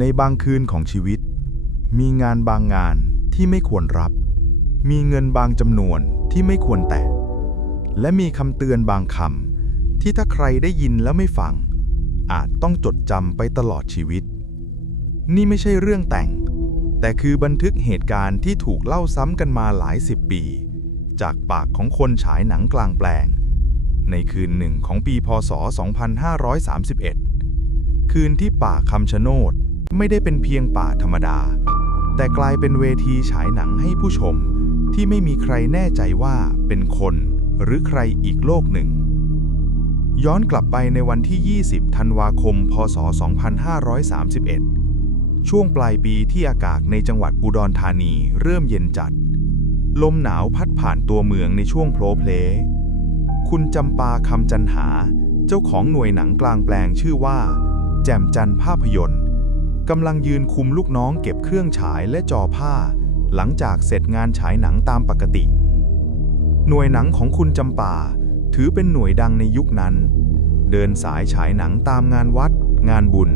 ในบางคืนของชีวิต มีงานบางงานที่ไม่ควรรับ มีเงินบางจำนวนที่ไม่ควรแตะ และมีคำเตือนบางคำที่ถ้าใครได้ยินแล้วไม่ฟัง อาจต้องจดจำไปตลอดชีวิต นี่ไม่ใช่เรื่องแต่ง แต่คือบันทึกเหตุการณ์ที่ถูกเล่าซ้ำกันมาหลายสิบปี จากปากของคนฉายหนังกลางแปลง ในคืนหนึ่งของปีพศ 2531 คืนที่ป่าคำชะโนด ไม่ได้เป็นเพียงป่าธรรมดา แต่กลายเป็นเวทีฉายหนังให้ผู้ชม ที่ไม่มีใครแน่ใจว่าเป็นคนหรือใครอีกโลกหนึ่ง ย้อนกลับไปในวันที่ 20 ธันวาคม พศ 2531 ช่วงปลายปีที่อากาศในจังหวัดอุดรธานีเริ่มเย็นจัด ลมหนาวพัดผ่านตัวเมืองในช่วงโผล่เพล คุณจำปาคำจันหา เจ้าของหน่วยหนังกลางแปลงชื่อว่า แจ่มจันภาพยนตร์ กำลังยืนคุมลูกน้องเก็บเครื่องฉายและจอผ้า หลังจากเสร็จงานฉายหนังตามปกติ หน่วยหนังของคุณจำปาถือเป็นหน่วยดังในยุคนั้น เดินสายฉายหนังตามงานวัด งานบุญ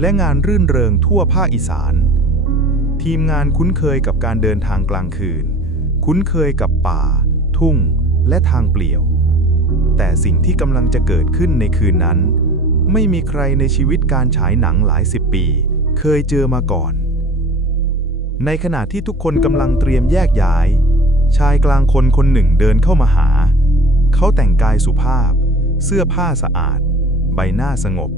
และงานรื่นเริงทั่วภาคอีสาน ทีมงานคุ้นเคยกับการเดินทางกลางคืน คุ้นเคยกับป่า ทุ่ง และทางเปลี่ยว แต่สิ่งที่กำลังจะเกิดขึ้นในคืนนั้น ไม่มีใครในชีวิตการฉายหนังหลายสิบปี เคยเจอมาก่อน ในขณะที่ทุกคนกำลังเตรียมแยกย้าย ชายกลางคนคนหนึ่งเดินเข้ามาหา เขาแต่งกายสุภาพ เสื้อผ้าสะอาด ใบหน้าสงบ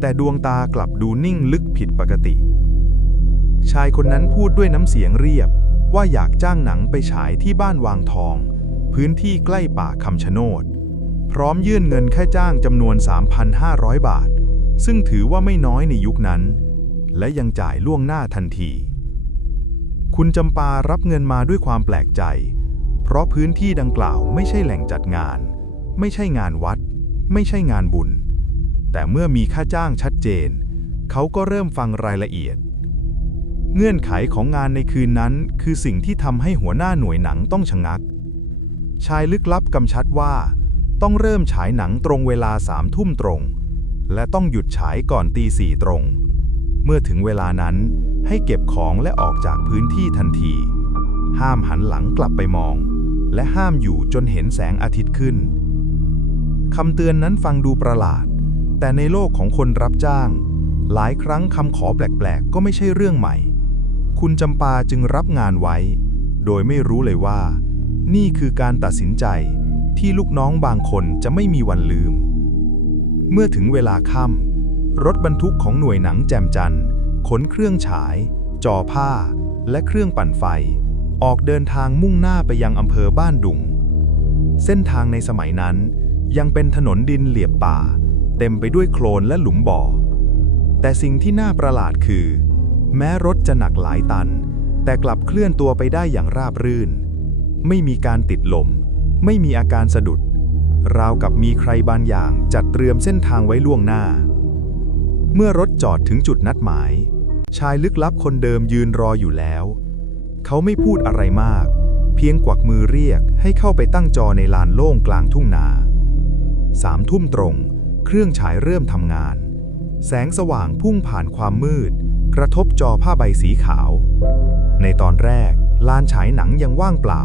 แต่ดวงตากลับดูนิ่งลึกผิดปกติ ชายคนนั้นพูดด้วยน้ำเสียงเรียบว่าอยากจ้างหนังไปฉายที่บ้านวางทอง พื้นที่ใกล้ป่าคำชะโนด พร้อมยื่นเงินค่าจ้างจำนวน 3,500 บาท ซึ่งถือว่าไม่น้อยในยุคนั้น และยังจ่ายล่วงหน้าทันที คุณจำปารับเงินมาด้วยความแปลกใจ เพราะพื้นที่ดังกล่าวไม่ใช่แหล่งจัดงาน ไม่ใช่งานวัด ไม่ใช่งานบุญ แต่เมื่อมีค่าจ้างชัดเจน เขาก็เริ่มฟังรายละเอียด เงื่อนไขของงานในคืนนั้น คือสิ่งที่ทำให้หัวหน้าหน่วยหนังต้องชะงัก ชายลึกลับกำชัดว่า ต้องเริ่มฉายหนังตรงเวลาสามทุ่มตรง และต้องหยุดฉายก่อนตีสี่ตรง เมื่อถึงเวลานั้นให้เก็บของและออกจากพื้นที่ทันที ห้ามหันหลังกลับไปมอง และห้ามอยู่จนเห็นแสงอาทิตย์ขึ้นคำเตือนนั้นฟังดูประหลาด แต่ในโลกของคนรับจ้าง หลายครั้งคำขอแปลกๆ ก็ไม่ใช่เรื่องใหม่ คุณจำปาจึงรับงานไว้ โดยไม่รู้เลยว่า นี่คือการตัดสินใจที่ลูกน้องบางคนจะไม่มีวันลืม เมื่อถึงเวลาค่ำ รถบรรทุกของหน่วยหนังแจมจันทร์ขนเครื่องฉาย จอผ้า และเครื่องปั่นไฟ ออกเดินทางมุ่งหน้าไปยังอำเภอบ้านดุง เส้นทางในสมัยนั้น ยังเป็นถนนดินเหลียบป่า เต็มไปด้วยโคลนและหลุมบ่อ แต่สิ่งที่น่าประหลาดคือ แม้รถจะหนักหลายตัน แต่กลับเคลื่อนตัวไปได้อย่างราบรื่น ไม่มีการติดลม ไม่มีอาการสะดุด ราวกับมีใครบางอย่างจัดเตรียมเส้นทางไว้ล่วงหน้า เมื่อรถจอดถึงจุดนัดหมาย ชายลึกลับคนเดิมยืนรออยู่แล้ว เขาไม่พูดอะไรมาก เพียงกวักมือเรียกให้เข้าไปตั้งจอในลานโล่งกลางทุ่งนาสามทุ่มตรง เครื่องฉายเริ่มทำงาน แสงสว่างพุ่งผ่านความมืด กระทบจอผ้าใบสีขาว ในตอนแรกลานฉายหนังยังว่างเปล่า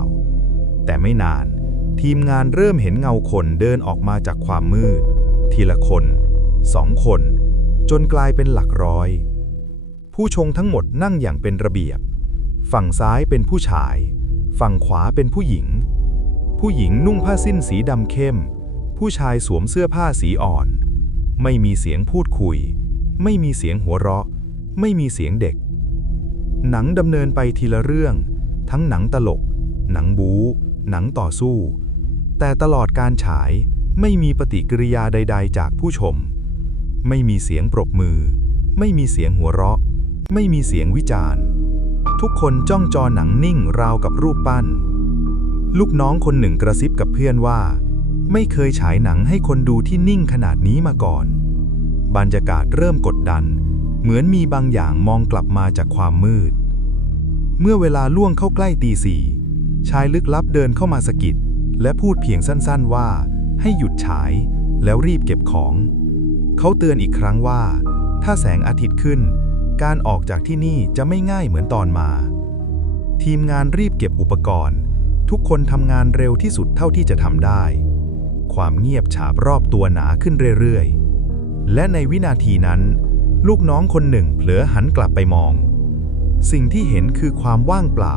แต่ไม่นาน ทีมงานเริ่มเห็นเงาคนเดินออกมาจากความมืด ทีละคนสองคน จนกลายเป็นหลักร้อย ผู้ชงทั้งหมดนั่งอย่างเป็นระเบียบ ฝั่งซ้ายเป็นผู้ชาย ฝั่งขวาเป็นผู้หญิง ผู้หญิงนุ่งผ้าสิ้นสีดำเข้ม ผู้ชายสวมเสื้อผ้าสีอ่อน ไม่มีเสียงพูดคุย ไม่มีเสียงหัวเราะ ไม่มีเสียงเด็ก หนังดำเนินไปทีละเรื่อง ทั้งหนังตลก หนังบู๊ หนังต่อสู้ แต่ตลอดการฉายไม่มีปฏิกิริยาใด ๆ จากผู้ชม ไม่มีเสียงปรบมือ ไม่มีเสียงหัวเราะ ไม่มีเสียงวิจารณ์ ทุกคนจ้องจอหนังนิ่งราวกับรูปปั้น ลูกน้องคนหนึ่งกระซิบกับเพื่อนว่า ไม่เคยฉายหนังให้คนดูที่นิ่งขนาดนี้มาก่อน บรรยากาศเริ่มกดดัน เหมือนมีบางอย่างมองกลับมาจากความมืด เมื่อเวลาล่วงเข้าใกล้ตีสี่ชายลึกลับเดินเข้ามาสะกิดและพูดเพียงสั้นๆว่า ให้หยุดฉายแล้วรีบเก็บของ เขาเตือนอีกครั้งว่า ถ้าแสงอาทิตย์ขึ้น การออกจากที่นี่จะไม่ง่ายเหมือนตอนมา ทีมงานรีบเก็บอุปกรณ์ ทุกคนทำงานเร็วที่สุดเท่าที่จะทำได้ ความเงียบฉาบรอบตัวหนาขึ้นเรื่อยๆ และในวินาทีนั้น ลูกน้องคนหนึ่งเผลอหันกลับไปมอง สิ่งที่เห็นคือความว่างเปล่า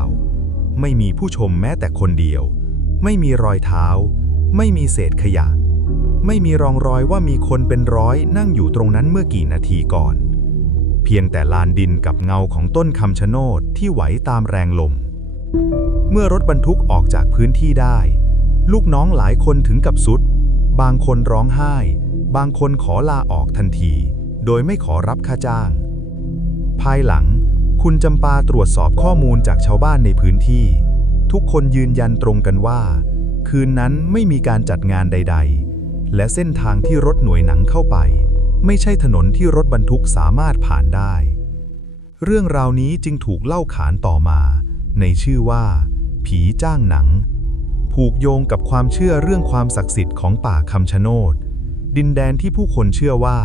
ไม่มีผู้ชมแม้แต่คนเดียว ไม่มีรอยเท้า ไม่มีเศษขยะ ไม่มีรองรอยว่ามีคนเป็นร้อยนั่งอยู่ตรงนั้นเมื่อกี่นาทีก่อน เพียงแต่ลานดินกับเงาของต้นคำชะโนดที่ไหวตามแรงลม เมื่อรถบรรทุกออกจากพื้นที่ได้ ลูกน้องหลายคนถึงกับสุด บางคนร้องไห้ บางคนขอลาออกทันที โดยไม่ขอรับค่าจ้าง ภายหลัง คุณจำปาตรวจสอบข้อมูลจากชาวบ้านในพื้นที่ ทุกคนยืนยันตรงกันว่า คืนนั้นไม่มีการจัดงานใด ๆ และเส้นทางที่รถหน่วยหนังเข้าไป ไม่ใช่ถนนที่รถบรรทุกสามารถผ่านได้ เรื่องราวนี้จึงถูกเล่าขานต่อมา ในชื่อว่า ผีจ้างหนัง ผูกโยงกับความเชื่อเรื่องความศักดิ์สิทธิ์ของป่าคำชะโนด ดินแดนที่ผู้คนเชื่อว่า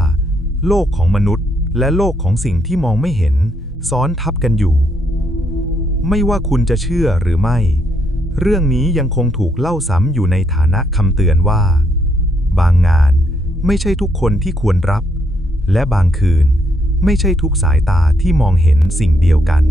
โลกของมนุษย์ และโลกของสิ่งที่มองไม่เห็น ซ้อนทับกันอยู่ ไม่ว่าคุณจะเชื่อหรือไม่ เรื่องนี้ยังคงถูกเล่าซ้ำอยู่ในฐานะคำเตือนว่า บางงาน ไม่ใช่ทุกคนที่ควรรับ และบางคืน ไม่ใช่ทุกสายตาที่มองเห็นสิ่งเดียวกัน